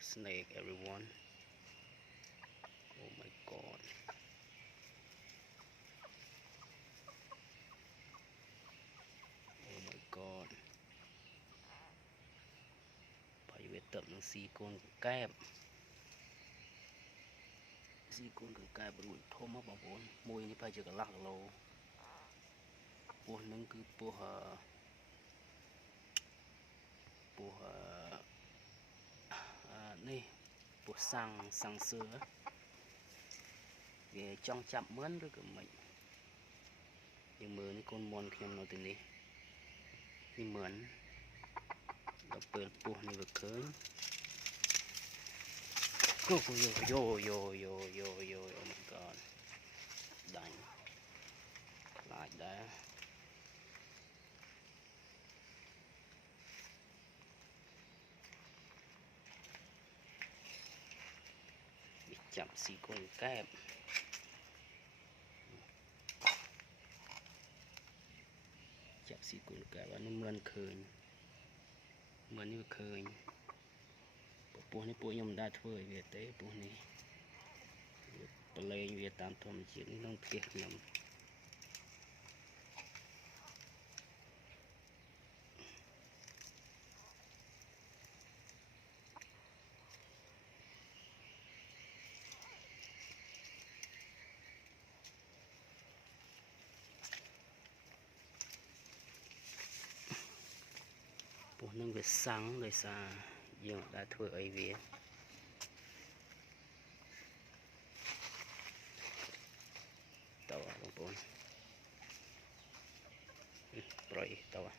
snake, everyone. Oh my god. Oh my god. Phải biết tập nó xì con kẹp. Xì con kẹp bụi thôm á bảo bốn. Môi như phải chỉ cả lắc lô. Bố nâng cứ bố nè bố sang sữa về trong chậm mướn với của mình nhưng mưa ní con mòn khi nó từ này đi mướn đập bờ bố này vừa cưới yo oh my god đánh lại đã bị chậm xì con kẹp chậm xì con kẹp và nó mượn khơi mượn như khơi bố này bố nhom đã thôi về tới bố này bố lên về tam thầm chuyện nó thiệt lắm bố nâng về sáng người xa dương đã thôi ấy về tàu bông bông rồi tàu